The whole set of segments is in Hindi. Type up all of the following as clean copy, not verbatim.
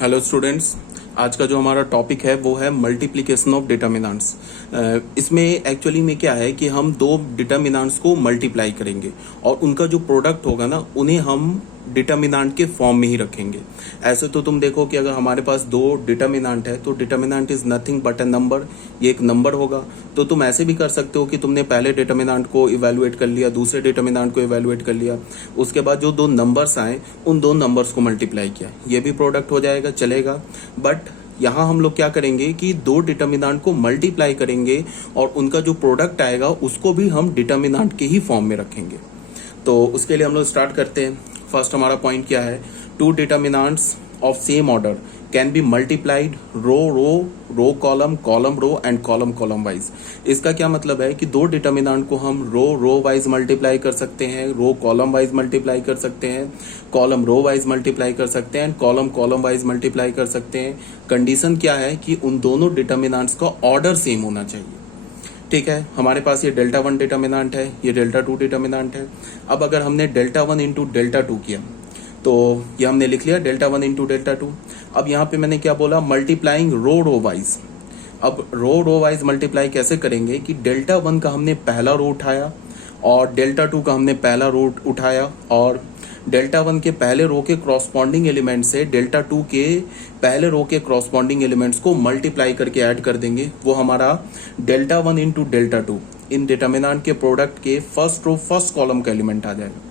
Hello students. आज का जो हमारा टॉपिक है वो है मल्टीप्लिकेशन ऑफ डिटर्मिनेंट्स। इसमें एक्चुअली में क्या है कि हम दो डिटर्मिनेंट्स को मल्टीप्लाई करेंगे और उनका जो प्रोडक्ट होगा ना उन्हें हम डिटर्मिनेंट के फॉर्म में ही रखेंगे। ऐसे तो तुम देखो कि अगर हमारे पास दो डिटर्मिनेंट है तो determinant is nothing but a number, ये एक नंबर होगा। तो तुम ऐसे भी कर सकते हो कि तुमने पहले डिटर्मिनेंट को इवेलुएट कर लिया, दूसरे डिटर्मिनेंट को इवेलुएट कर लिया, उसके बाद जो दो नंबर्स आए उन दो नंबर्स को मल्टीप्लाई किया, ये भी प्रोडक्ट हो जाएगा, चलेगा। बट यहाँ हम लोग क्या करेंगे कि दो डिटर्मिनेंट को मल्टीप्लाई करेंगे और उनका जो प्रोडक्ट आएगा उसको भी हम डिटर्मिनेंट के ही फॉर्म में रखेंगे। तो उसके लिए हम लोग स्टार्ट करते हैं। फर्स्ट हमारा पॉइंट क्या है, two determinants of same order can be multiplied row row row column column row and column column wise. इसका क्या मतलब है कि दो डिटर्मिनेंट को हम रो रो वाइज मल्टीप्लाई कर सकते हैं, रो कॉलम वाइज मल्टीप्लाई कर सकते हैं, कॉलम रो वाइज मल्टीप्लाई कर सकते हैं, कॉलम कॉलम वाइज मल्टीप्लाई कर सकते हैं। कंडीशन क्या है कि उन दोनों डिटर्मिनेंट्स का ऑर्डर सेम होना चाहिए। ठीक है, हमारे पास ये डेल्टा वन डिटर्मिनेंट है, ये डेल्टा टू डिटर्मिनेंट है। अब अगर हमने delta one into delta to किया तो ये हमने लिख लिया delta one into delta to. अब यहाँ पे मैंने क्या बोला, मल्टीप्लाइंग रो रो वाइज। अब रो वाइज मल्टीप्लाई कैसे करेंगे कि डेल्टा वन का हमने पहला रो उठाया और डेल्टा टू का हमने पहला रो उठाया और डेल्टा वन के पहले रो के क्रॉसपॉन्डिंग एलिमेंट से डेल्टा टू के पहले रो के क्रॉसपॉन्डिंग एलिमेंट्स को मल्टीप्लाई करके ऐड कर देंगे। वो हमारा delta one into delta to in determinant के प्रोडक्ट के फर्स्ट रो फर्स्ट कॉलम का एलिमेंट आ जाएगा।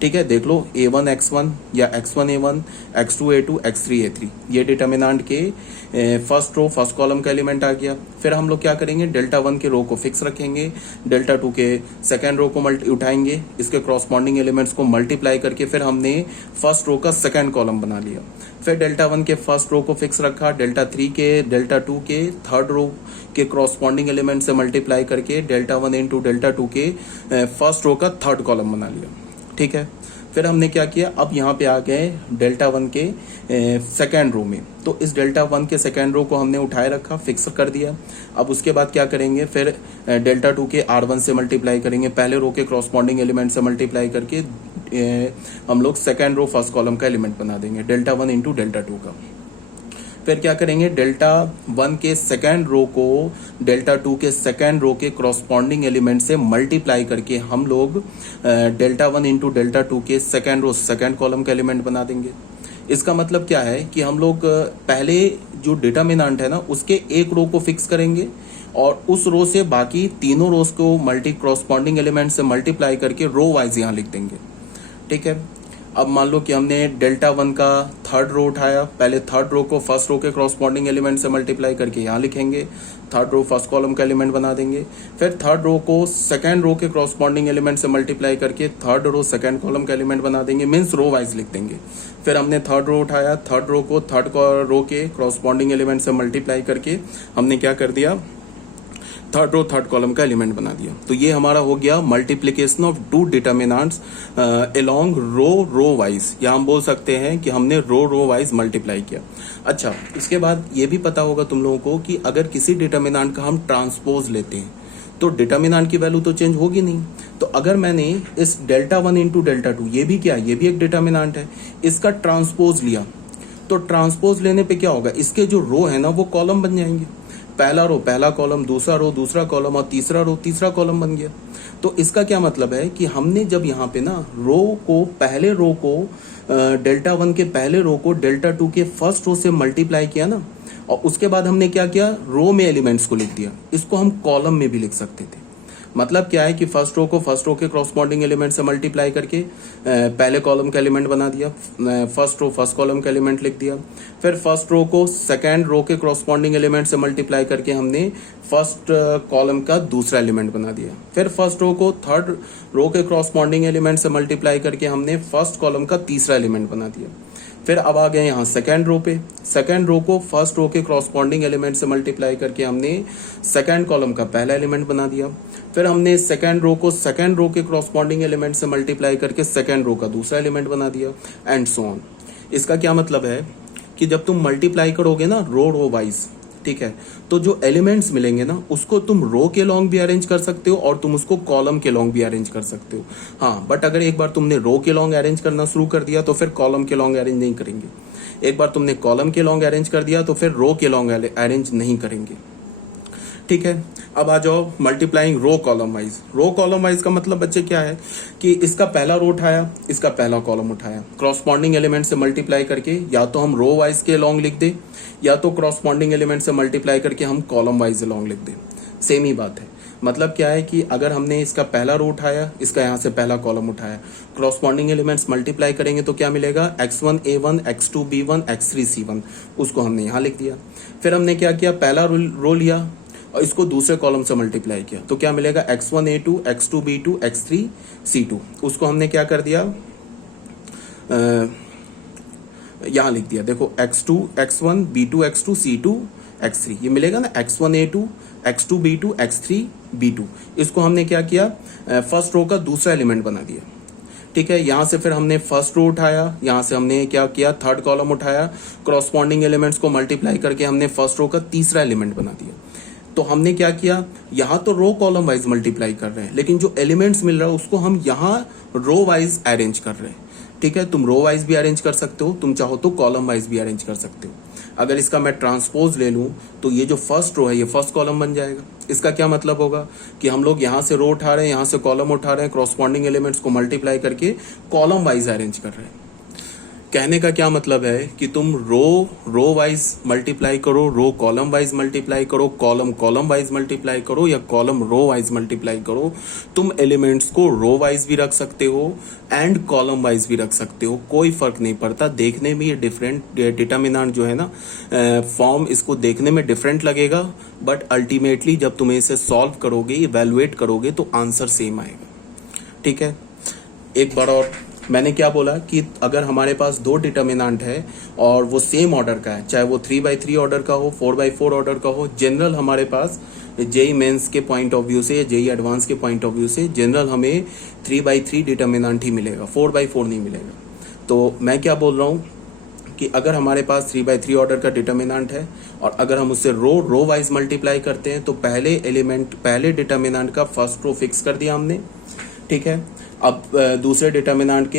ठीक है, देख लो a1 x1 या x1 a1, x2 a2, x3 a3, ये डिटर्मिनेंट के फर्स्ट रो फर्स्ट कॉलम का एलिमेंट आ गया। फिर हम लोग क्या करेंगे, डेल्टा वन के रो को फिक्स रखेंगे, डेल्टा टू के सेकेंड रो को उठाएंगे, इसके क्रॉसपॉन्डिंग एलिमेंट्स को मल्टीप्लाई करके फिर हमने फर्स्ट रो का सेकेंड कॉलम बना लिया। फिर डेल्टा वन के फर्स्ट रो को फिक्स रखा, डेल्टा थ्री के डेल्टा टू के थर्ड रो के क्रॉसपॉन्डिंग एलिमेंट से मल्टीप्लाई करके delta one into delta to के फर्स्ट रो का थर्ड कॉलम बना लिया। ठीक है, फिर हमने क्या किया, अब यहाँ पे आ गए डेल्टा वन के सेकेंड रो में। तो इस डेल्टा वन के सेकेंड रो को हमने उठाए रखा, फिक्स कर दिया। अब उसके बाद क्या करेंगे, फिर डेल्टा टू के R1 से मल्टीप्लाई करेंगे, पहले रो के क्रॉसपॉन्डिंग एलिमेंट से मल्टीप्लाई करके हम लोग सेकेंड रो फर्स्ट कॉलम का एलिमेंट बना देंगे, delta one into delta to का। फिर क्या करेंगे, डेल्टा वन के सेकेंड रो को डेल्टा टू के सेकेंड रो के क्रॉसपॉन्डिंग एलिमेंट से मल्टीप्लाई करके हम लोग delta one into delta to के सेकेंड रो सेकेंड कॉलम का एलिमेंट बना देंगे। इसका मतलब क्या है कि हम लोग पहले जो डिटर्मिनेंट है ना उसके एक रो को फिक्स करेंगे और उस रो से बाकी तीनों रोज को मल्टी क्रॉसपॉन्डिंग एलिमेंट से मल्टीप्लाई करके रो वाइज यहाँ लिख देंगे। ठीक है, अब मान लो कि हमने डेल्टा वन का थर्ड रो उठाया, पहले थर्ड रो को फर्स्ट रो के क्रॉसपॉन्डिंग एलिमेंट से मल्टीप्लाई करके यहाँ लिखेंगे, थर्ड रो फर्स्ट कॉलम का एलिमेंट बना देंगे। फिर थर्ड रो को सेकंड रो के क्रॉसपॉन्डिंग एलिमेंट से मल्टीप्लाई करके थर्ड रो सेकंड कॉलम का एलिमेंट बना देंगे, मीन्स रो वाइज लिख देंगे। फिर हमने थर्ड रो उठाया, थर्ड रो को थर्ड रो के क्रॉसपॉन्डिंग एलिमेंट से मल्टीप्लाई करके हमने क्या कर दिया, थर्ड रो थर्ड कॉलम का एलिमेंट बना दिया। तो ये हमारा हो गया multiplication of two determinants along row row wise, या हम बोल सकते हैं कि हमने रो रो वाइज मल्टीप्लाई किया। अच्छा, इसके बाद ये भी पता होगा तुम लोगों को कि अगर किसी डिटर्मिनेंट का हम ट्रांसपोज लेते हैं तो डिटर्मिनेंट की वैल्यू तो चेंज होगी नहीं। तो अगर मैंने इस delta one into delta to, ये भी क्या, ये भी एक डिटर्मिनेंट है, इसका ट्रांसपोज लिया तो ट्रांसपोज लेने पे क्या होगा, इसके जो रो है ना वो कॉलम बन जाएंगे। पहला रो पहला कॉलम, दूसरा रो दूसरा कॉलम और तीसरा रो तीसरा कॉलम बन गया। तो इसका क्या मतलब है कि हमने जब यहाँ पे ना रो को पहले रो को डेल्टा वन के पहले रो को डेल्टा टू के फर्स्ट रो से मल्टीप्लाई किया ना, और उसके बाद हमने क्या किया, रो में एलिमेंट्स को लिख दिया। इसको हम कॉलम में भी लिख सकते थे। मतलब क्या है कि फर्स्ट रो को फर्स्ट रो के क्रॉसपॉन्डिंग एलिमेंट से मल्टीप्लाई करके पहले कॉलम का एलिमेंट बना दिया, फर्स्ट रो फर्स्ट कॉलम का एलिमेंट लिख दिया। फिर फर्स्ट रो को सेकंड रो के क्रॉसपॉन्डिंग एलिमेंट से मल्टीप्लाई करके हमने फर्स्ट कॉलम का दूसरा एलिमेंट बना दिया। फिर फर्स्ट रो को थर्ड रो के क्रॉसपॉन्डिंग एलिमेंट से मल्टीप्लाई करके हमने फर्स्ट कॉलम का तीसरा एलिमेंट बना दिया। फिर अब आ गए यहाँ सेकेंड रो पे, सेकेंड रो को फर्स्ट रो के क्रॉसपॉन्डिंग एलिमेंट से मल्टीप्लाई करके हमने सेकेंड कॉलम का पहला एलिमेंट बना दिया। फिर हमने सेकेंड रो को सेकेंड रो के क्रॉसपॉन्डिंग एलिमेंट से मल्टीप्लाई करके सेकेंड रो का दूसरा एलिमेंट बना दिया, एंड सो ऑन। इसका क्या मतलब है कि जब तुम मल्टीप्लाई करोगे ना रो वाइज, ठीक है, तो जो एलिमेंट्स मिलेंगे ना उसको तुम रो के लॉन्ग भी अरेंज कर सकते हो और तुम उसको कॉलम के लॉन्ग भी अरेंज कर सकते हो। हाँ, बट अगर एक बार तुमने रो के लॉन्ग अरेंज करना शुरू कर दिया तो फिर कॉलम के लॉन्ग अरेंज नहीं करेंगे। एक बार तुमने कॉलम के लॉन्ग अरेंज कर दिया तो फिर रो के लॉन्ग अरेंज नहीं करेंगे। ठीक है, अब आ जाओ multiplying row column wise. Row column wise का मतलब बच्चे क्या है कि इसका पहला रो उठाया, इसका पहला कॉलम उठाया, क्रॉसपॉन्डिंग एलिमेंट से मल्टीप्लाई करके या तो हम रो वाइज के लॉन्ग लिख दे या तो क्रॉसपॉन्डिंग एलिमेंट से मल्टीप्लाई करके हम कॉलम वाइज लॉन्ग लिख दे, सेम ही बात है। मतलब क्या है कि अगर हमने इसका पहला रो उठाया, इसका यहाँ से पहला कॉलम उठाया, क्रॉसपॉन्डिंग एलिमेंट्स मल्टीप्लाई करेंगे तो क्या मिलेगा, x1 a1 x2 b1 x3 c1, उसको हमने यहाँ लिख दिया। फिर हमने क्या किया, पहला रो लिया और इसको दूसरे कॉलम से मल्टीप्लाई किया तो क्या मिलेगा, x1 a2 x2 b2 x3 c2, उसको हमने क्या कर दिया, यहाँ लिख दिया। देखो x2 x1 b2 x2 c2 x3, ये मिलेगा ना x1 a2 x2 b2 x3 b2, इसको हमने क्या किया, फर्स्ट रो का दूसरा एलिमेंट बना दिया। ठीक है, यहां से फिर हमने फर्स्ट रो उठाया, यहां से हमने क्या किया, थर्ड कॉलम उठाया, क्रॉसपॉन्डिंग एलिमेंट्स को मल्टीप्लाई करके हमने फर्स्ट रो का तीसरा एलिमेंट बना दिया। तो हमने क्या किया, यहां तो रो कॉलम वाइज मल्टीप्लाई कर रहे हैं लेकिन जो एलिमेंट्स मिल रहा है उसको हम यहां रो वाइज अरेंज कर रहे हैं। ठीक है, तुम रो वाइज भी अरेंज कर सकते हो, तुम चाहो तो कॉलम वाइज भी अरेंज कर सकते हो। अगर इसका मैं ट्रांसपोज ले लूं तो ये जो फर्स्ट रो है ये फर्स्ट कॉलम बन जाएगा। इसका क्या मतलब होगा कि हम लोग यहां से रो उठा रहे हैं, यहां से कॉलम उठा रहे हैं, क्रॉसपॉन्डिंग एलिमेंट्स को मल्टीप्लाई करके कॉलम वाइज अरेंज कर रहे हैं। कहने का क्या मतलब है कि तुम रो वाइज मल्टीप्लाई करो, रो कॉलम वाइज मल्टीप्लाई करो, कॉलम कॉलम वाइज मल्टीप्लाई करो या कॉलम रो वाइज मल्टीप्लाई करो, तुम एलिमेंट्स को रो वाइज भी रख सकते हो एंड कॉलम वाइज भी रख सकते हो, कोई फर्क नहीं पड़ता। देखने में ये डिफरेंट डिटर्मिनेंट जो है ना, फॉर्म इसको देखने में डिफरेंट लगेगा बट अल्टीमेटली जब तुम इसे सॉल्व करोगे, इवेलुएट करोगे तो आंसर सेम आएगा। ठीक है, एक बार और मैंने क्या बोला कि अगर हमारे पास दो डिटर्मिनेंट है और वो सेम ऑर्डर का है, चाहे वो 3/3 ऑर्डर का हो, 4/4 ऑर्डर का हो, जनरल हमारे पास जेई मेंस के पॉइंट ऑफ व्यू से या जेई एडवांस के पॉइंट ऑफ व्यू से जनरल हमें 3/3 डिटर्मिनेंट ही मिलेगा, 4/4 नहीं मिलेगा। तो मैं क्या बोल रहा हूँ कि अगर हमारे पास 3/3 ऑर्डर का डिटर्मिनेंट है और अगर हम उससे रो वाइज मल्टीप्लाई करते हैं तो पहले डिटर्मिनेंट का फर्स्ट रो फिक्स कर दिया हमने। ठीक है, अब दूसरे डिटर्मिनेंट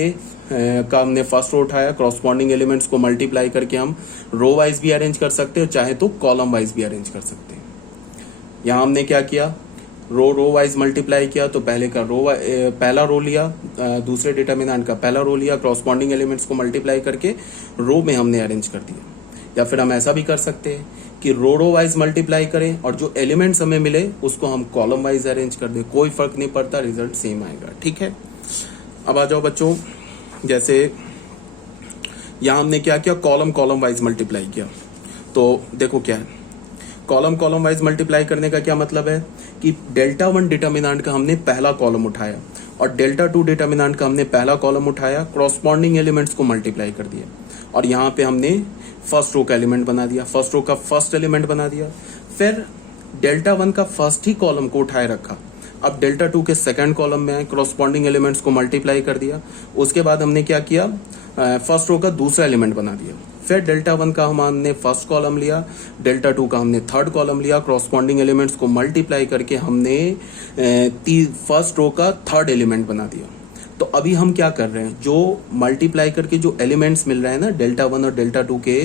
का हमने फर्स्ट रो उठाया, क्रॉसपॉन्डिंग एलिमेंट्स को मल्टीप्लाई करके हम रो वाइज भी अरेंज कर सकते हैं, चाहे तो कॉलम वाइज भी अरेंज कर सकते हैं। यहाँ हमने क्या किया, रो वाइज मल्टीप्लाई किया तो पहला रो लिया, दूसरे डिटर्मिनेंट का पहला रो लिया, क्रॉसपॉन्डिंग एलिमेंट्स को मल्टीप्लाई करके रो में हमने अरेंज कर दिया। या फिर हम ऐसा भी कर सकते हैं कि रो वाइज मल्टीप्लाई करें और जो एलिमेंट्स हमें मिले उसको हम कॉलम वाइज अरेंज कर दें, कोई फर्क नहीं पड़ता, रिजल्ट सेम आएगा। ठीक है, अब आ जाओ बच्चों, जैसे यहां हमने क्या किया, कॉलम वाइज मल्टीप्लाई किया। तो देखो क्या है, कॉलम वाइज मल्टीप्लाई करने का क्या मतलब है कि Δ1 डिटर्मिनेंट का हमने पहला कॉलम उठाया और Δ2 डिटर्मिनेंट का हमने पहला कॉलम उठाया, क्रॉसपॉन्डिंग एलिमेंट्स को मल्टीप्लाई कर दिया और यहाँ पे हमने फर्स्ट रो का एलिमेंट बना दिया, फर्स्ट रो का फर्स्ट एलिमेंट बना दिया। फिर Δ1 का फर्स्ट ही कॉलम को उठाए रखा, अब Δ2 के सेकंड कॉलम में आए, क्रॉसपॉन्डिंग एलिमेंट्स को मल्टीप्लाई कर दिया। उसके बाद हमने क्या किया, फर्स्ट रो का दूसरा एलिमेंट बना दिया। फिर Δ1 का हमने फर्स्ट कॉलम लिया, Δ2 का हमने थर्ड कॉलम लिया, क्रॉसपॉन्डिंग एलिमेंट्स को मल्टीप्लाई करके हमने फर्स्ट रो का थर्ड एलिमेंट बना दिया। तो अभी हम क्या कर रहे हैं, जो मल्टीप्लाई करके जो एलिमेंट्स मिल रहे हैं ना, Δ1 और Δ2 के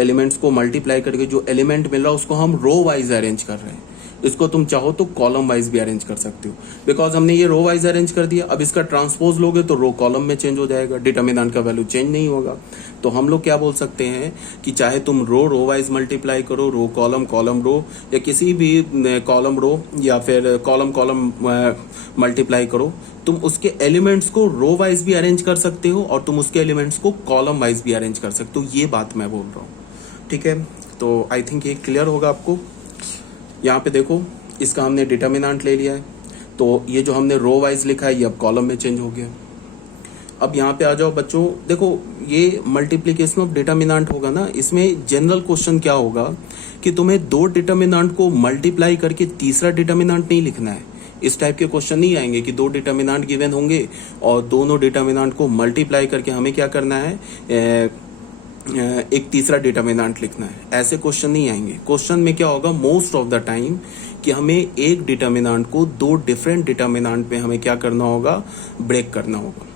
एलिमेंट्स को मल्टीप्लाई करके जो एलिमेंट मिल रहा है उसको हम रो वाइज अरेंज कर रहे हैं। इसको तुम चाहो तो कॉलम वाइज भी अरेंज कर सकते हो, बिकॉज हमने ये रो वाइज अरेंज कर दिया। अब इसका ट्रांसपोज लोगे तो रो कॉलम में चेंज हो जाएगा, डिटर्मिनेंट का वैल्यू चेंज नहीं होगा। तो हम लोग क्या बोल सकते हैं कि चाहे तुम रो वाइज मल्टीप्लाई करो, रो कॉलम रो, या किसी भी कॉलम रो या फिर कॉलम मल्टीप्लाई करो, तुम उसके एलिमेंट्स को रो वाइज भी अरेंज कर सकते हो और तुम उसके एलिमेंट्स को कॉलम वाइज भी अरेंज कर सकते हो। ये बात मैं बोल रहा हूँ। ठीक है, तो आई थिंक ये क्लियर होगा आपको। यहाँ पे देखो, इसका हमने डिटर्मिनेंट ले लिया है, तो ये जो हमने रो वाइज लिखा है ये अब कॉलम में चेंज हो गया। अब यहाँ पे आ जाओ बच्चों, देखो ये मल्टीप्लिकेशन ऑफ डिटर्मिनेंट होगा ना, इसमें जनरल क्वेश्चन क्या होगा कि तुम्हें दो डिटर्मिनेंट को मल्टीप्लाई करके तीसरा डिटर्मिनेंट नहीं लिखना है। इस टाइप के क्वेश्चन नहीं आएंगे कि दो डिटर्मिनेंट गिवन होंगे और दोनों डिटर्मिनेंट को मल्टीप्लाई करके हमें क्या करना है, एक तीसरा डिटर्मिनेंट लिखना है। ऐसे क्वेश्चन नहीं आएंगे। क्वेश्चन में क्या होगा मोस्ट ऑफ द टाइम कि हमें एक डिटर्मिनेंट को दो डिफरेंट डिटर्मिनेंट पे हमें क्या करना होगा, ब्रेक करना होगा।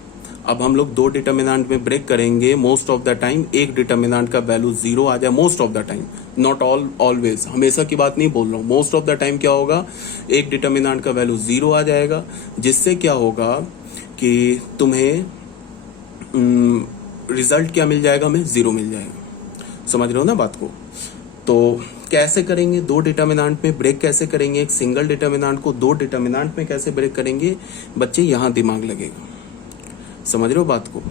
अब हम लोग दो डिटर्मिनेंट में ब्रेक करेंगे, मोस्ट ऑफ द टाइम एक डिटर्मिनेंट का वैल्यू जीरो आ जाए, most of the time, not always, हमेशा की बात नहीं बोल रहा हूँ, मोस्ट ऑफ द टाइम क्या होगा, एक डिटर्मिनेंट का वैल्यू जीरो आ जाएगा, जिससे क्या होगा कि तुम्हें रिजल्ट क्या मिल जाएगा, हमें जीरो मिल जाएगा। समझ रहे हो ना बात को? तो कैसे करेंगे, दो डिटर्मिनेंट में ब्रेक कैसे करेंगे, एक सिंगल डिटर्मिनेंट को दो डिटर्मिनेंट में कैसे ब्रेक करेंगे बच्चे, यहां दिमाग लगेगा। समझ रहे हो बात को?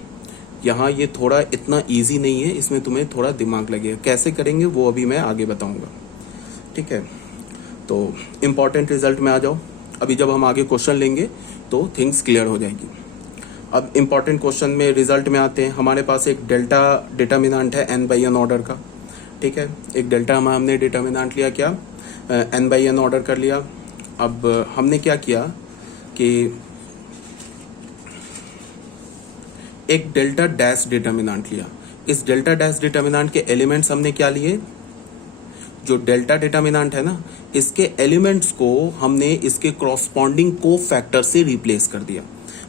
यहाँ ये थोड़ा इतना इजी नहीं है, इसमें तुम्हें थोड़ा दिमाग लगेगा। कैसे करेंगे वो अभी मैं आगे बताऊंगा, ठीक है? तो इंपॉर्टेंट रिजल्ट में आ जाओ। अभी जब हम आगे क्वेश्चन लेंगे तो थिंग्स क्लियर हो जाएगी। अब इंपॉर्टेंट क्वेश्चन में रिजल्ट में आते हैं। हमारे पास एक डेल्टा डिटर्मिनेंट है n/n ऑर्डर का, ठीक है? एक डेल्टा हमने डिटर्मिनेंट लिया, क्या n/n ऑर्डर कर लिया। अब हमने क्या किया कि एक डेल्टा डैश डिटर्मिनेंट लिया। इस डेल्टा डैश डिटर्मिनेंट के एलिमेंट्स हमने क्या लिए, जो डेल्टा डिटर्मिनेंट है ना, इसके एलिमेंट्स को हमने इसके क्रॉसपॉन्डिंग को फैक्टर से रिप्लेस कर दिया।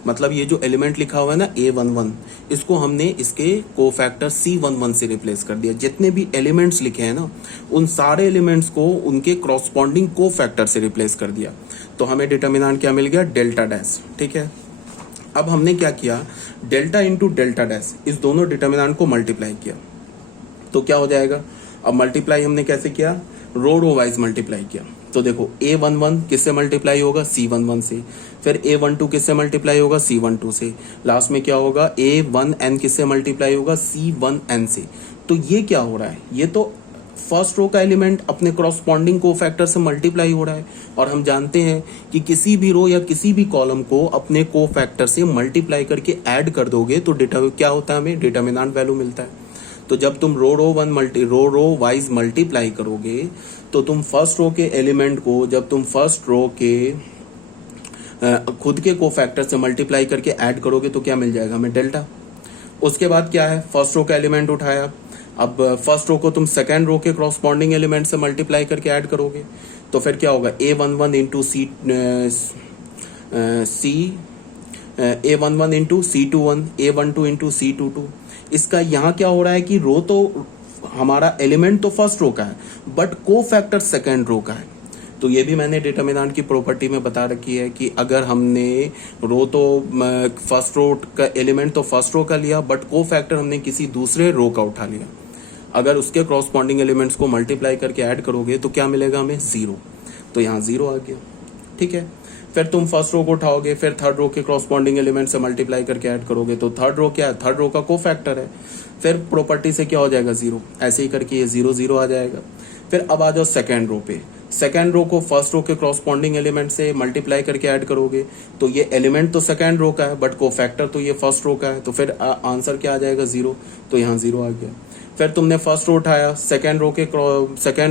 मतलब ये जो एलिमेंट लिखा हुआ है ना A11, इसको हमने इसके को फैक्टर C11 से रिप्लेस कर दिया। जितने भी एलिमेंट्स लिखे हैं ना, उन सारे एलिमेंट्स को उनके क्रॉसपॉन्डिंग को फैक्टर से रिप्लेस कर दिया। तो हमें डिटर्मिनेंट क्या मिल गया, डेल्टा डैश, ठीक है? अब हमने क्या किया, डेल्टा इंटू डेल्टा डैश, इस दोनों डिटर्मिनेंट को मल्टीप्लाई किया। तो क्या हो जाएगा, अब मल्टीप्लाई हमने कैसे किया, रो वाइज मल्टीप्लाई किया। तो देखो A11 किससे मल्टीप्लाई होगा, C11 से, फिर A12 किससे मल्टीप्लाई होगा, C12 से, लास्ट में क्या होगा, A1n किससे मल्टीप्लाई होगा, C1n से। तो ये क्या हो रहा है, ये तो फर्स्ट रो का एलिमेंट अपने क्रॉसपॉन्डिंग को फैक्टर से मल्टीप्लाई हो रहा है। और हम जानते हैं कि किसी भी रो या किसी भी कॉलम को अपने को फैक्टर से मल्टीप्लाई करके ऐड कर दोगे तो क्या होता है, हमें डिटर्मिनेंट वैल्यू मिलता है। तो जब तुम रो वाइज मल्टीप्लाई करोगे तो तुम फर्स्ट रो के एलिमेंट को, जब तुम फर्स्ट रो के खुद के को फैक्टर से मल्टीप्लाई करके ऐड करोगे तो क्या मिल जाएगा, हमें डेल्टा। उसके बाद क्या है, फर्स्ट रो का एलिमेंट उठाया, अब फर्स्ट रो को तुम सेकेंड रो के क्रॉसपॉन्डिंग एलिमेंट से मल्टीप्लाई करके ऐड करोगे तो फिर क्या होगा, A11 into A11 into C21, A12 into C22। इसका यहाँ क्या हो रहा है कि रो तो हमारा एलिमेंट तो फर्स्ट रो का है बट को फैक्टर सेकेंड रो का है। तो ये भी मैंने डिटर्मिनेंट की प्रॉपर्टी में बता रखी है कि अगर हमने रो तो फर्स्ट रो का एलिमेंट तो फर्स्ट रो का लिया बट को फैक्टर हमने किसी दूसरे रो का उठा लिया, अगर उसके क्रॉसपॉन्डिंग एलिमेंट्स को मल्टीप्लाई करके ऐड करोगे तो क्या मिलेगा, हमें जीरो। तो यहाँ जीरो आ गया, ठीक है? फिर तुम फर्स्ट रो को उठाओगे, फिर थर्ड रो के क्रॉसपॉन्डिंग एलिमेंट से मल्टीप्लाई करके ऐड करोगे तो थर्ड रो क्या है, थर्ड रो का को फैक्टर है, फिर प्रॉपर्टी से क्या हो जाएगा, जीरो। ऐसे ही करके ये जीरो जीरो आ जाएगा। फिर अब आ जाओ सेकेंड रो पे, सेकेंड रो को फर्स्ट रो के क्रॉसपॉन्डिंग एलिमेंट से मल्टीप्लाई करके ऐड करोगे तो ये एलिमेंट तो सेकेंड रो का है बट को फैक्टर तो ये फर्स्ट रो का है, तो फिर आंसर क्या आ जाएगा, जीरो। तो यहाँ जीरो आ गया। फिर तुमने फर्स्ट रो उठाया, सेकेंड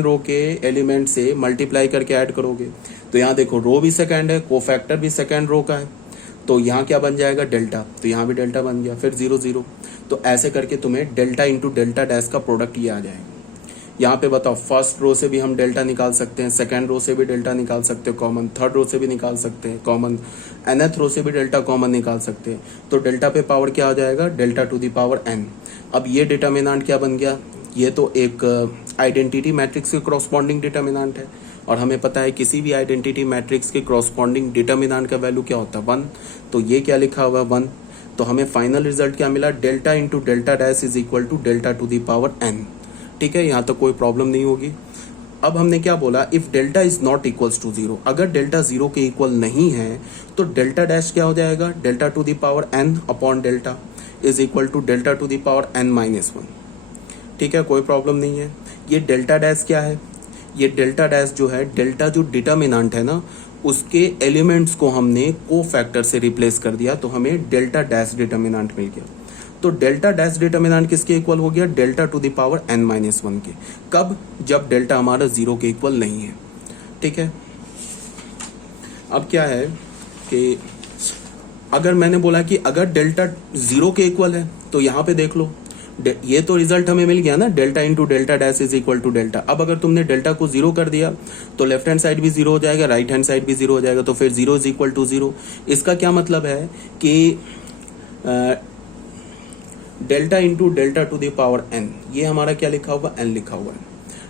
रो के एलिमेंट से मल्टीप्लाई करके ऐड करोगे तो यहाँ देखो रो भी सेकेंड है, को फैक्टर भी सेकेंड रो का है, तो यहाँ क्या बन जाएगा, डेल्टा। तो यहाँ भी डेल्टा बन गया, फिर जीरो जीरो। तो ऐसे करके तुम्हें डेल्टा इंटू डेल्टा डैश का प्रोडक्ट ये आ जाएगा। यहाँ पे बताओ, फर्स्ट रो से भी हम डेल्टा निकाल सकते हैं, सेकेंड रो से भी डेल्टा निकाल सकते हैं कॉमन, थर्ड रो से भी निकाल सकते हैं कॉमन, nth रो से भी डेल्टा कॉमन निकाल सकते हैं। तो डेल्टा पे पावर क्या आ जाएगा, delta to the power n। अब ये डिटर्मिनेंट क्या बन गया, ये तो एक आइडेंटिटी मैट्रिक्स के क्रॉसपॉन्डिंग डिटर्मिनेंट है और हमें पता है किसी भी आइडेंटिटी मैट्रिक्स के क्रॉसपॉन्डिंग डिटर्मिनेंट का वैल्यू क्या होता है, 1। तो ये क्या लिखा हुआ है, 1। तो हमें फाइनल रिजल्ट क्या मिला, delta into delta dash is equal to delta to the power n। ठीक है, यहाँ तक कोई प्रॉब्लम नहीं होगी। अब हमने क्या बोला, if delta is not equals to zero, अगर डेल्टा जीरो के इक्वल नहीं है तो डेल्टा डैश क्या हो जाएगा, delta to the power n upon delta is equal to delta to the power n minus 1। ठीक है, कोई प्रॉब्लम नहीं है। ये डेल्टा डैश क्या है, ये डेल्टा डैश जो है, डेल्टा जो डिटर्मिनेंट है ना, उसके एलिमेंट्स को हमने को फैक्टर से रिप्लेस कर दिया तो हमें डेल्टा डैश डिटर्मिनेंट मिल गया। तो डेल्टा डैश डिटर्मिनेंट किसके इक्वल हो गया, delta to the power n minus 1 के। कब, जब डेल्टा हमारा जीरो के इक्वल नहीं है। ठीक है, अब क्या है कि अगर मैंने बोला कि अगर डेल्टा जीरो के इक्वल है तो यहाँ पे देख लो, ये तो रिजल्ट हमें मिल गया ना, delta into delta dash is equal to delta. अब अगर तुमने डेल्टा को जीरो कर दिया तो लेफ्ट हैंड साइड भी जीरो हो जाएगा, राइट हैंड साइड भी जीरो हो जाएगा, तो फिर zero is equal to zero. इसका क्या मतलब है कि delta into delta to the power n, ये हमारा क्या लिखा हुआ, एन लिखा हुआ है।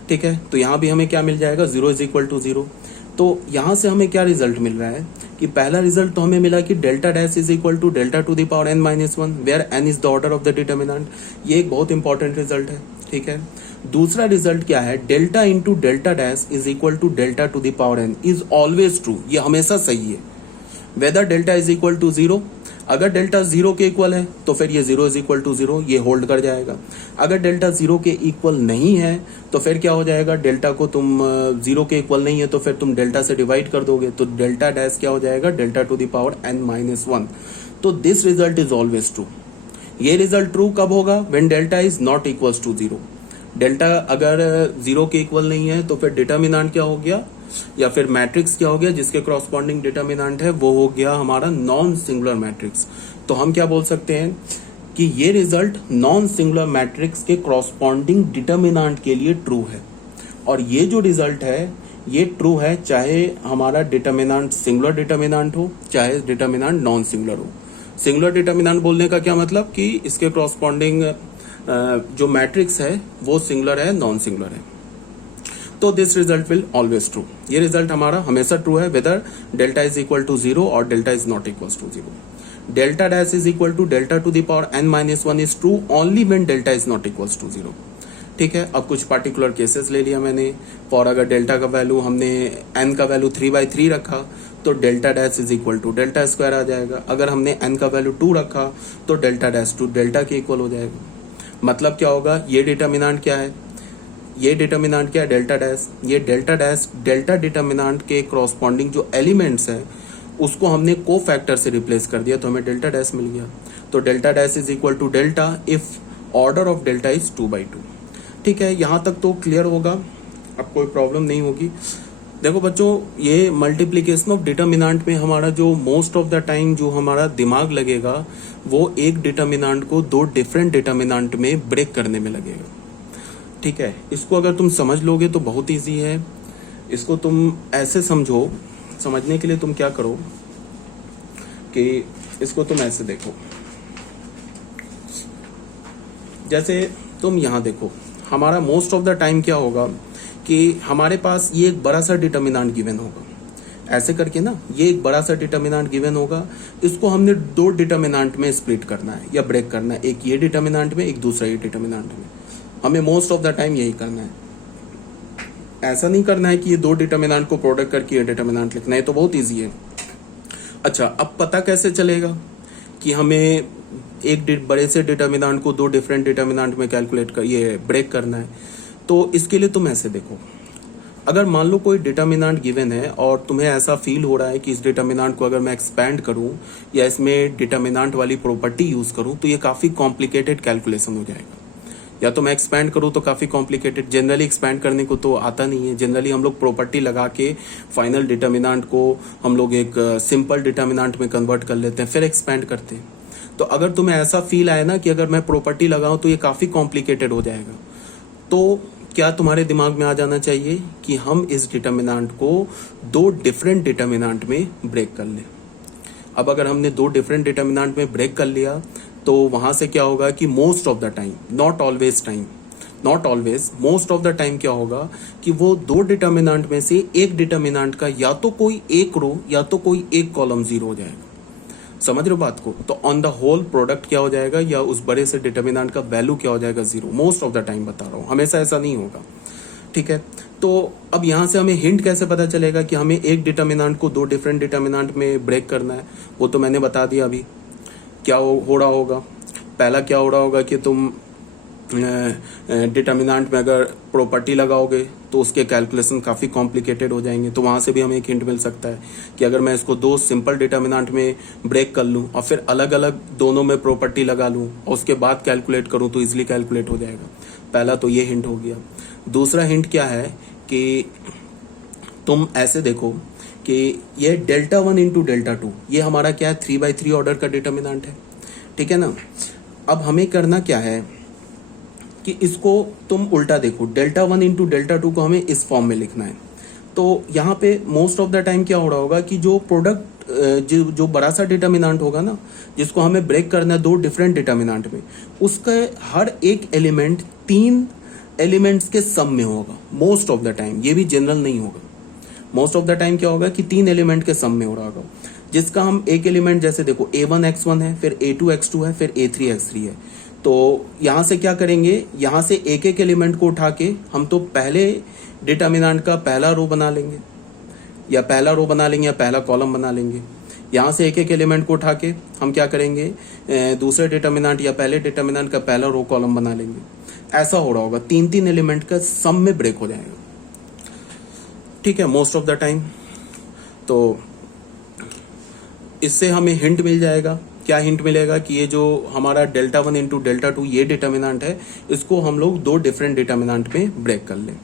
ठीक है, तो यहाँ भी हमें क्या मिल जाएगा, 0 इज इक्वल टू 0। तो यहाँ से हमें क्या रिजल्ट मिल रहा है कि पहला रिजल्ट तो हमें मिला कि delta dash is equal to delta to the power n minus one, where n is the order of the determinant. ये एक बहुत इंपॉर्टेंट रिजल्ट है। ठीक है, दूसरा रिजल्ट क्या है, delta into delta dash is equal to delta to the power n is always true, ये हमेशा सही है। Whether delta is equal to 0, अगर डेल्टा 0 के इक्वल है तो फिर ये 0 इज इक्वल टू 0, ये होल्ड कर जाएगा। अगर डेल्टा 0 के इक्वल नहीं है तो फिर क्या हो जाएगा, डेल्टा को तुम 0 के इक्वल नहीं है तो फिर तुम डेल्टा से डिवाइड कर दोगे, तो डेल्टा डैश क्या हो जाएगा, delta to the power n minus one. तो this result is always true. ये रिजल्ट ट्रू कब होगा, when delta is not equals to 0। Delta अगर 0 के इक्वल नहीं है तो फिर डिटर्मिनेंट क्या हो गया, या फिर मैट्रिक्स क्या हो गया जिसके क्रॉसपॉन्डिंग डिटर्मिनेंट है, वो हो गया हमारा नॉन सिंगुलर मैट्रिक्स। तो हम क्या बोल सकते हैं कि ये रिजल्ट नॉन सिंगुलर मैट्रिक्स के क्रॉसपॉन्डिंग डिटर्मिनेंट के लिए ट्रू है। और ये जो रिजल्ट है ये ट्रू है चाहे हमारा डिटर्मिनेंट सिंगुलर डिटर्मिनेंट हो, चाहे डिटर्मिनेंट नॉन सिंगुलर हो। सिंगुलर डिटर्मिनेंट बोलने का क्या मतलब कि इसके क्रॉसपॉन्डिंग जो मैट्रिक्स है वो सिंगुलर है, नॉन सिंगुलर है। तो this result will always true, ये रिजल्ट हमारा हमेशा ट्रू है, whether delta is equal to 0 और delta is not equal to 0। Delta dash is equal to delta to the power n minus one is true only when delta is not equal to 0। ठीक है, अब कुछ पार्टिकुलर केसेस ले लिया मैंने। फॉर अगर डेल्टा का वैल्यू हमने एन का वैल्यू 3/3 रखा तो delta dash is equal to delta square आ जाएगा। अगर हमने एन का वैल्यू 2 रखा तो डेल्टा डैश टू डेल्टा के इक्वल हो जाएगा। मतलब क्या होगा, ये डिटर्मिनेंट क्या है, ये डिटर्मिनेंट क्या है, डेल्टा डैश। ये डेल्टा डैश डेल्टा डिटर्मिनेंट के क्रॉसपॉन्डिंग जो एलिमेंट्स है उसको हमने को फैक्टर से रिप्लेस कर दिया तो हमें डेल्टा डैश मिल गया। तो delta dash is equal to delta if order of delta is 2/2। ठीक है, यहां तक तो क्लियर होगा, अब कोई प्रॉब्लम नहीं होगी। देखो बच्चों, ये मल्टीप्लीकेशन ऑफ डिटर्मिनेंट में हमारा जो मोस्ट ऑफ द टाइम जो हमारा दिमाग लगेगा वो एक डिटर्मिनेंट को 2 डिफरेंट डिटर्मिनेंट में ब्रेक करने में लगेगा। ठीक है, इसको अगर तुम समझ लोगे तो बहुत इजी है। इसको तुम ऐसे समझो, समझने के लिए तुम क्या करो कि इसको तुम ऐसे देखो, जैसे तुम यहां देखो, हमारा मोस्ट ऑफ द टाइम क्या होगा कि हमारे पास ये एक बड़ा सा डिटर्मिनेंट गिवन होगा, ऐसे करके ना, ये एक बड़ा सा डिटर्मिनेंट गिवन होगा। इसको हमने 2 डिटर्मिनेंट में स्प्लिट करना है या ब्रेक करना है, एक ये डिटर्मिनेंट में, एक दूसरा ये डिटर्मिनेंट में। हमें मोस्ट ऑफ द टाइम यही करना है। ऐसा नहीं करना है कि ये 2 डिटर्मिनेंट को प्रोडक्ट करके ये डिटर्मिनेंट लिखना है, तो बहुत इजी है। अच्छा, अब पता कैसे चलेगा कि हमें एक बड़े से डिटर्मिनेंट को 2 डिफरेंट डिटर्मिनेंट में कैलकुलेट कर ये ब्रेक करना है? तो इसके लिए तुम ऐसे देखो, अगर मान लो कोई डिटर्मिनेंट गिवन है और तुम्हें ऐसा फील हो रहा है कि इस डिटर्मिनेंट को अगर मैं एक्सपैंड करूं या इसमें डिटर्मिनेंट वाली प्रॉपर्टी यूज करूं तो ये काफी कॉम्प्लिकेटेड कैलकुलेशन हो जाएगा। या तो मैं एक्सपैंड करूं तो काफी कॉम्प्लिकेटेड, जनरली एक्सपैंड करने को तो आता नहीं है। जनरली हम लोग प्रॉपर्टी लगा के फाइनल डिटर्मिनेंट को हम लोग एक सिंपल डिटर्मिनेंट में कन्वर्ट कर लेते हैं, फिर एक्सपैंड करते हैं। तो अगर तुम्हें ऐसा फील आए ना कि अगर मैं प्रॉपर्टी लगाऊं तो ये काफी कॉम्प्लिकेटेड हो जाएगा, तो क्या तुम्हारे दिमाग में आ जाना चाहिए कि हम इस डिटर्मिनेंट को 2 डिफरेंट डिटर्मिनेंट में ब्रेक कर लें। अब अगर हमने 2 डिफरेंट डिटर्मिनेंट में ब्रेक कर लिया तो वहां से क्या होगा कि most of the time, not always, most of the time क्या होगा कि वो 2 डिटर्मिनेंट में से एक डिटर्मिनेंट का या तो कोई एक रो या तो कोई एक कॉलम 0 हो जाएगा। समझ रहे हो बात को? तो ऑन द होल प्रोडक्ट क्या हो जाएगा या उस बड़े से डिटर्मिनेंट का वैल्यू क्या हो जाएगा, 0। मोस्ट ऑफ द टाइम बता रहा हूं, हमेशा ऐसा नहीं होगा। ठीक है, तो अब यहां से हमें हिंट कैसे पता चलेगा कि हमें एक डिटर्मिनेंट को 2 डिफरेंट डिटर्मिनेंट में ब्रेक करना है? वो तो मैंने बता दिया अभी। क्या हो रहा होगा, पहला क्या हो रहा होगा कि तुम डिटर्मिनेंट में अगर प्रॉपर्टी लगाओगे तो उसके कैलकुलेशन काफ़ी कॉम्प्लिकेटेड हो जाएंगे। तो वहाँ से भी हमें एक हिंट मिल सकता है कि अगर मैं इसको 2 सिंपल डिटर्मिनेंट में ब्रेक कर लूँ और फिर अलग अलग दोनों में प्रॉपर्टी लगा लूँ और उसके बाद कैलकुलेट करूँ तो इजिली कैलकुलेट हो जाएगा। पहला तो ये हिंट हो गया। दूसरा हिंट क्या है कि तुम ऐसे देखो कि ये डेल्टा 1 इंटू डेल्टा 2 ये हमारा क्या है, 3/3 ऑर्डर का डिटर्मिनेंट है। ठीक है ना। अब हमें करना क्या है कि इसको तुम उल्टा देखो, डेल्टा 1 इंटू डेल्टा 2 को हमें इस फॉर्म में लिखना है। तो यहाँ पे मोस्ट ऑफ द टाइम क्या हो रहा होगा कि जो प्रोडक्ट जो बड़ा सा डिटर्मिनेंट होगा ना, जिसको हमें ब्रेक करना है दो डिफरेंट डिटर्मिनेंट में, उसका हर एक एलिमेंट 3 एलिमेंट्स के सम में होगा मोस्ट ऑफ द टाइम। ये भी जनरल नहीं होगा, मोस्ट ऑफ द टाइम क्या होगा कि 3 एलिमेंट के सम में हो रहा होगा, जिसका हम एक एलिमेंट जैसे देखो A1 x1 है, फिर A2 x2 है, फिर A3 x3 है। तो यहां से क्या करेंगे, यहां से एक एक एलिमेंट को उठा के हम तो पहले डिटर्मिनेंट का पहला रो बना लेंगे, या पहला रो बना लेंगे, या पहला कॉलम बना लेंगे। यहां से एक एक एलिमेंट को उठा के हम क्या करेंगे, दूसरे डिटर्मिनेंट या पहले डिटर्मिनेंट का पहला रो कॉलम बना लेंगे। ऐसा हो रहा होगा, 3 एलिमेंट का सम में ब्रेक हो जाएगा, ठीक है, मोस्ट ऑफ द टाइम। तो इससे हमें हिंट मिल जाएगा, क्या हिंट मिलेगा कि ये जो हमारा Δ1 इंटू Δ2 ये डिटर्मिनेंट है, इसको हम लोग 2 डिफरेंट डिटर्मिनेंट में ब्रेक कर लें।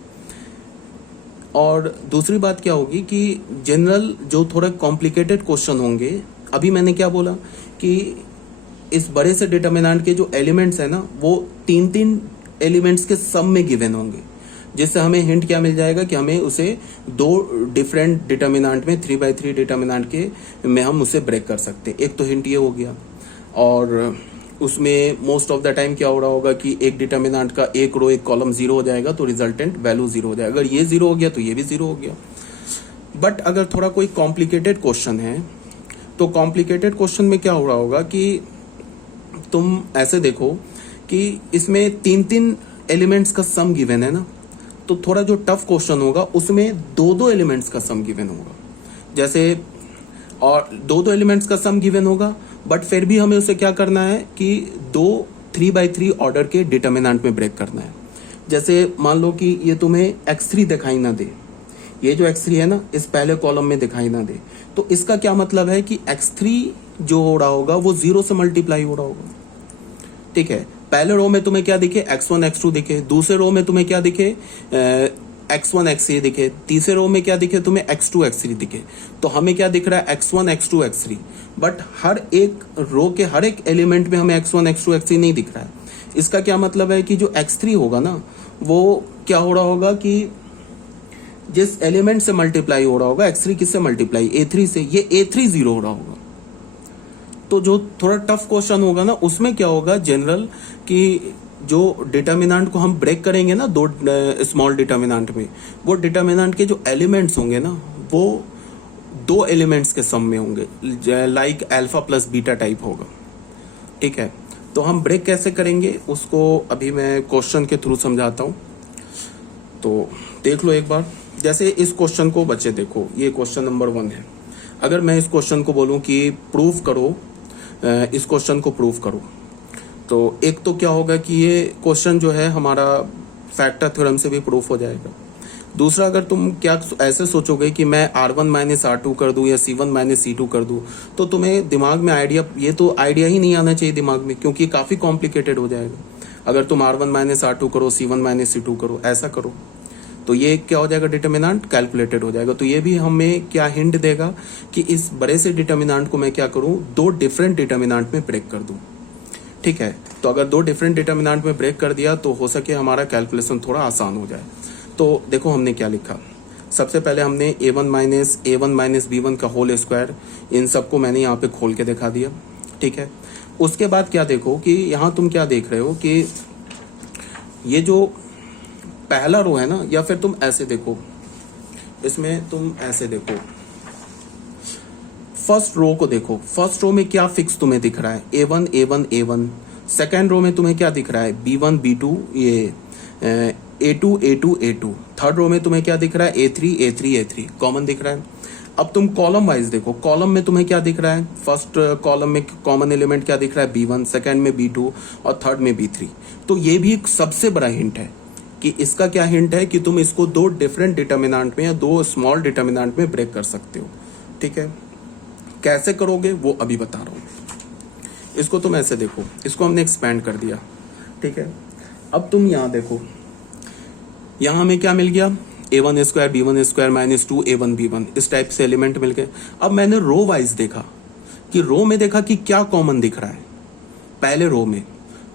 और दूसरी बात क्या होगी कि जनरल जो थोड़े कॉम्प्लिकेटेड क्वेश्चन होंगे, अभी मैंने क्या बोला कि इस बड़े से डिटर्मिनेंट के जो एलिमेंट्स है ना, वो 3 एलिमेंट्स के सम में गिवन होंगे, जिससे हमें हिंट क्या मिल जाएगा कि हमें उसे 2 डिफरेंट डिटर्मिनेंट में 3x3 डिटर्मिनेंट के में हम उसे ब्रेक कर सकते हैं। एक तो हिंट ये हो गया, और उसमें मोस्ट ऑफ द टाइम क्या हो रहा होगा कि एक डिटर्मिनेंट का एक रो एक कॉलम 0 हो जाएगा, तो रिजल्टेंट वैल्यू 0 हो जाएगा। अगर ये 0 हो गया तो ये भी 0 हो गया। बट अगर थोड़ा कोई कॉम्प्लिकेटेड क्वेश्चन है, तो कॉम्प्लिकेटेड क्वेश्चन में क्या हो रहा होगा कि तुम ऐसे देखो कि इसमें 3 एलिमेंट्स का सम गिवन है ना, तो थोड़ा जो टफ क्वेश्चन होगा उसमें 2 एलिमेंट्स का सम गिवन होगा, जैसे, और 2 एलिमेंट्स का सम गिवन होगा, बट फिर भी हमें उसे क्या करना है कि 2 3x3 ऑर्डर के डिटर्मिनेंट में ब्रेक करना है। जैसे मान लो कि ये तुम्हें x3 दिखाई ना दे, ये जो x3 है ना इस पहले कॉलम में दिखाई ना दे, तो इसका क्या मतलब है कि x3 जो हो रहा होगा वो 0 से मल्टीप्लाई हो रहा होगा, ठीक है। पहले रो में तुम्हें क्या दिखे, x1 x2 दिखे, दूसरे रो में तुम्हें क्या दिखे, x1 x3 दिखे, तीसरे रो में क्या दिखे तुम्हें, x2 x3 दिखे। तो हमें क्या दिख रहा है, x1 x2 x3, बट हर एक रो के हर एक एलिमेंट में हमें x1 x2 x3 नहीं दिख रहा है। इसका क्या मतलब है कि जो x3 होगा ना, वो क्या हो रहा होगा कि जिस एलिमेंट से मल्टीप्लाई हो रहा होगा, x3 किससे मल्टीप्लाई, A3 से, ये A3 0 हो रहा होगा। तो जो थोड़ा टफ क्वेश्चन होगा ना, उसमें क्या होगा जनरल कि जो डिटर्मिनेंट को हम ब्रेक करेंगे ना 2 स्मॉल डिटर्मिनेंट में, वो डिटर्मिनेंट के जो एलिमेंट्स होंगे ना, वो 2 एलिमेंट्स के सम में होंगे, like alpha plus beta type होगा, ठीक है। तो हम ब्रेक कैसे करेंगे उसको अभी मैं क्वेश्चन के थ्रू समझाता हूँ। तो देख लो एक बार, जैसे इस क्वेश्चन को बच्चे देखो, ये क्वेश्चन नंबर 1 है। अगर मैं इस क्वेश्चन को बोलूं कि प्रूफ करो, इस क्वेश्चन को प्रूफ करो, तो एक तो क्या होगा कि ये क्वेश्चन जो है हमारा फैक्टर थ्योरम से भी प्रूफ हो जाएगा। दूसरा, अगर तुम क्या ऐसे सोचोगे कि मैं R1 माइनस R2 कर दूं या C1 माइनस C2 कर दूं, तो तुम्हें दिमाग में आइडिया, ये तो आइडिया ही नहीं आना चाहिए दिमाग में, क्योंकि काफ़ी कॉम्प्लिकेटेड हो जाएगा। अगर तुम R1 माइनस R2 करो, C1 माइनस C2 करो, ऐसा करो, तो ये क्या हो जाएगा, डिटर्मिनेंट कैलकुलेटेड हो जाएगा। तो ये भी हमें क्या हिंट देगा कि इस बड़े से डिटर्मिनेंट को मैं क्या करूं, 2 डिफरेंट डिटर्मिनेंट में ब्रेक कर दूं, ठीक है। तो अगर 2 डिफरेंट डिटर्मिनेंट में ब्रेक कर दिया तो हो सके हमारा कैलकुलेशन थोड़ा आसान हो जाए। तो देखो हमने क्या लिखा, सबसे पहले हमने A1 माइनस B1 का होल स्क्वायर, इन सबको मैंने यहाँ पे खोल के दिखा दिया, ठीक है। उसके बाद क्या देखो कि यहाँ तुम क्या देख रहे हो कि ये जो पहला रो है ना, या फिर तुम ऐसे देखो, इसमें तुम ऐसे देखो, फर्स्ट रो को देखो, फर्स्ट रो में क्या फिक्स तुम्हें दिख रहा है, A1 A1 A1। Second row में तुम्हें क्या दिख रहा है, B1 B2, ये A2 A2 A2। Third row में तुम्हें क्या दिख रहा है, A3 A3 A3 कॉमन दिख रहा है। अब तुम कॉलम वाइज देखो, कॉलम में तुम्हें क्या दिख रहा है, फर्स्ट कॉलम में कॉमन एलिमेंट क्या दिख रहा है, B1, सेकेंड में B2 और थर्ड में B3। तो ये भी एक सबसे बड़ा हिंट है कि इसका क्या हिंट है कि तुम इसको 2 डिफरेंट डिटर्मिनेंट में या 2 स्मॉल डिटर्मिनेंट में ब्रेक कर सकते हो, ठीक है। कैसे करोगे वो अभी बता रहा हूं। इसको तुम ऐसे देखो, इसको हमने एक्सपैंड कर दिया, ठीक है। अब तुम यहां देखो, यहां हमें क्या मिल गया, A1 square B1 square minus 2 A1 B1, इस टाइप से एलिमेंट मिल गए। अब मैंने रो वाइज देखा कि रो में देखा कि क्या कॉमन दिख रहा है पहले रो में,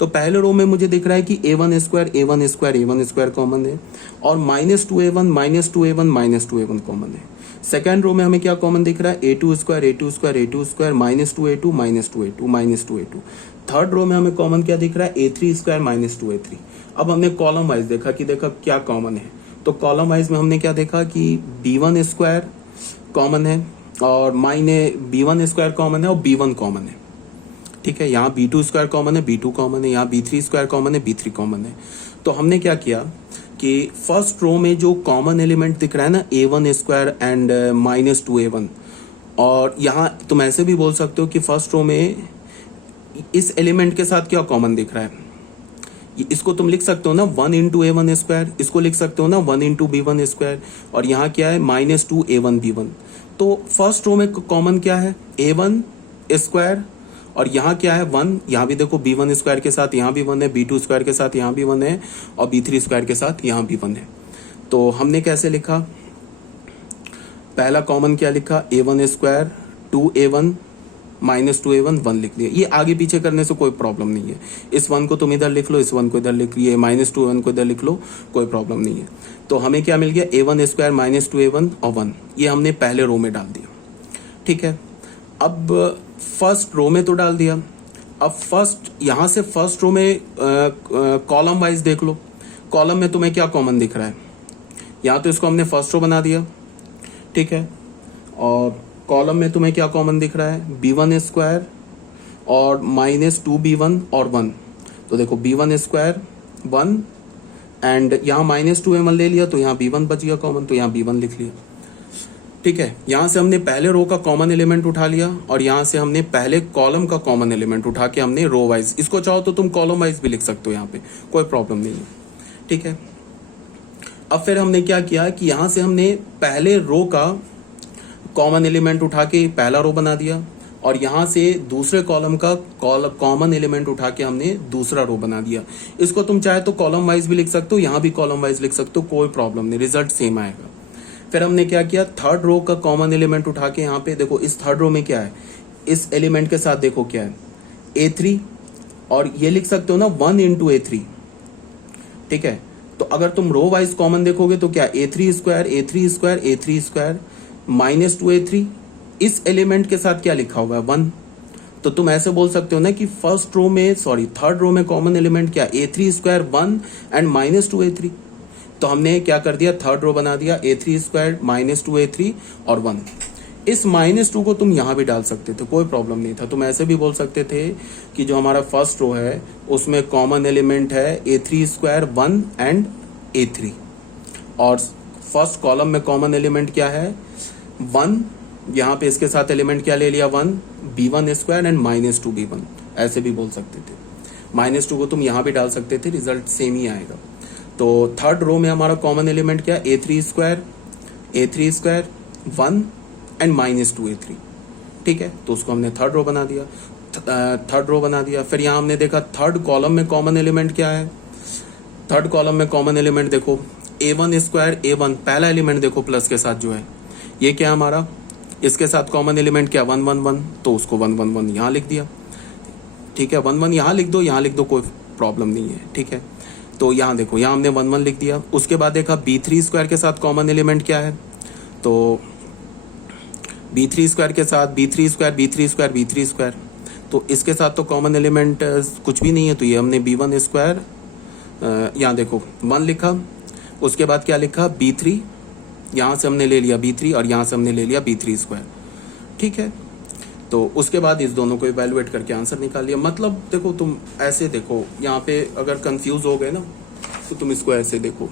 तो पहले रो में मुझे दिख रहा है कि a1 square a1 square a1 square common है और -2a1 -2a1 -2a1 कॉमन है। सेकेंड रो में हमें क्या कॉमन दिख रहा है, a2 square a2 square a2 square -2a2 -2a2 -2a2। Third row में हमें कॉमन क्या दिख रहा है, a3 स्क्वायर -2a3। अब हमने कॉलम वाइज देखा कि देखा क्या कॉमन है, तो कॉलम वाइज में हमने क्या देखा कि b1 स्क्वायर कॉमन है और b1 स्क्वायर कॉमन है और b1 कॉमन है। ठीक है, यहाँ b2 स्क्वायर कॉमन है, b2 कॉमन है, यहाँ b3 स्क्वायर कॉमन है, b3 कॉमन है। तो हमने क्या किया कि फर्स्ट रो में जो कॉमन एलिमेंट दिख रहा है ना a1 स्क्वायर एंड -2a1, और यहाँ तुम ऐसे भी बोल सकते हो कि फर्स्ट रो में इस एलिमेंट के साथ क्या कॉमन दिख रहा है, इसको तुम लिख सकते हो ना 1 इंटू a1 स्क्वायर, इसको लिख सकते हो ना 1 इंटू b1 स्क्वायर, और यहाँ क्या है -2a1 b1। तो फर्स्ट रो में कॉमन क्या है, a1 स्क्वायर, और यहाँ क्या है 1, यहाँ भी देखो b1 स्क्वायर के साथ यहाँ भी 1 है, b2 स्क्वायर के साथ यहाँ भी 1 है, और b3 स्क्वायर के साथ यहाँ भी 1 है। तो हमने कैसे लिखा, पहला कॉमन क्या लिखा, a1 स्क्वायर 2a1 -2a1 1 लिख लिया। ये आगे पीछे करने से कोई प्रॉब्लम नहीं है, इस 1 को तुम इधर लिख लो, इस 1 को इधर लिख लिए, -2a1 को इधर लिख लो, कोई प्रॉब्लम नहीं है। तो हमें क्या मिल गया, a1 स्क्वायर -2a1 और 1, ये हमने पहले रो में डाल दिया। ठीक है, अब फर्स्ट रो में तो डाल दिया, अब फर्स्ट यहाँ से फर्स्ट रो में कॉलम वाइज देख लो, कॉलम में तुम्हें क्या कॉमन दिख रहा है, यहाँ तो इसको हमने फर्स्ट रो बना दिया। ठीक है, और कॉलम में तुम्हें क्या कॉमन दिख रहा है, b1 स्क्वायर और -2b1 और 1। तो देखो b1 स्क्वायर 1 एंड यहाँ -2a1 ले लिया, तो यहाँ b1 बच गया कॉमन, तो यहाँ b1 लिख लिया। ठीक है, यहाँ से हमने पहले रो का कॉमन एलिमेंट उठा लिया, और यहाँ से हमने पहले कॉलम का कॉमन एलिमेंट उठा के हमने रो वाइज, इसको चाहो तो तुम कॉलम वाइज भी लिख सकते हो, यहाँ पे कोई प्रॉब्लम नहीं है। ठीक है, अब फिर हमने क्या किया कि यहाँ से हमने पहले रो का कॉमन एलिमेंट उठा के पहला रो बना दिया, और यहाँ से दूसरे कॉलम का कॉमन एलिमेंट उठा के हमने दूसरा रो बना दिया। इसको तुम चाहे तो कॉलम वाइज भी लिख सकते हो, यहाँ भी कॉलम वाइज लिख सकते हो, कोई प्रॉब्लम नहीं, रिजल्ट सेम आएगा। फिर हमने क्या किया, थर्ड रो का कॉमन एलिमेंट उठा के यहाँ पे देखो, इस थर्ड रो में क्या है, इस एलिमेंट के साथ देखो क्या है, a3, और ये लिख सकते हो ना 1 इंटू a3। ठीक है, तो अगर तुम रो वाइज कॉमन देखोगे तो क्या, a3 square a3 square a3 square -2a3, इस एलिमेंट के साथ क्या लिखा हुआ है 1। तो तुम ऐसे बोल सकते हो ना कि फर्स्ट रो में थर्ड रो में कॉमन एलिमेंट क्या, a3 स्क्वायर 1 एंड -2a3। तो हमने क्या कर दिया, थर्ड रो बना दिया, a3 स्क्वायर -2a3 और 1। इस -2 को तुम यहाँ भी डाल सकते थे, कोई प्रॉब्लम नहीं था। तुम ऐसे भी बोल सकते थे कि जो हमारा फर्स्ट रो है उसमें कॉमन एलिमेंट है a3 स्क्वायर 1 एंड a3, और फर्स्ट कॉलम में कॉमन एलिमेंट क्या है 1, यहाँ पे इसके साथ एलिमेंट क्या ले लिया 1, b1 स्क्वायर एंड -2b1, ऐसे भी बोल सकते थे। -2 को तुम यहाँ भी डाल सकते थे, रिजल्ट सेम ही आएगा। तो थर्ड रो में हमारा कॉमन एलिमेंट क्या, a3 स्क्वायर 1 एंड -2a3। ठीक है, तो उसको हमने थर्ड रो बना दिया। फिर यहाँ हमने देखा थर्ड कॉलम में कॉमन एलिमेंट क्या है, थर्ड कॉलम में कॉमन एलिमेंट देखो a1 स्क्वायर a1, पहला एलिमेंट देखो प्लस के साथ जो है, ये क्या हमारा, इसके साथ कॉमन एलिमेंट क्या 1 1 1, तो उसको 1 1 1 यहाँ लिख दिया। ठीक है, 1 1 यहाँ लिख दो, यहाँ लिख दो, कोई प्रॉब्लम नहीं है। ठीक है, तो यहाँ देखो, यहाँ हमने 1 1 लिख दिया। उसके बाद देखा b3 स्क्वायर के साथ कॉमन एलिमेंट क्या है, तो b3 स्क्वायर के साथ b3 स्क्वायर, तो इसके साथ तो कॉमन एलिमेंट कुछ भी नहीं है, तो ये हमने b1 स्क्वायर, यहाँ देखो 1 लिखा। उसके बाद क्या लिखा b3, यहाँ से हमने ले लिया b3 और यहाँ से हमने ले लिया b3 स्क्वायर। ठीक है, तो उसके बाद इस दोनों को इवैल्यूएट करके आंसर निकाल लिया। मतलब देखो, तुम ऐसे देखो, यहाँ पे अगर कंफ्यूज हो गए ना तो तुम इसको ऐसे देखो,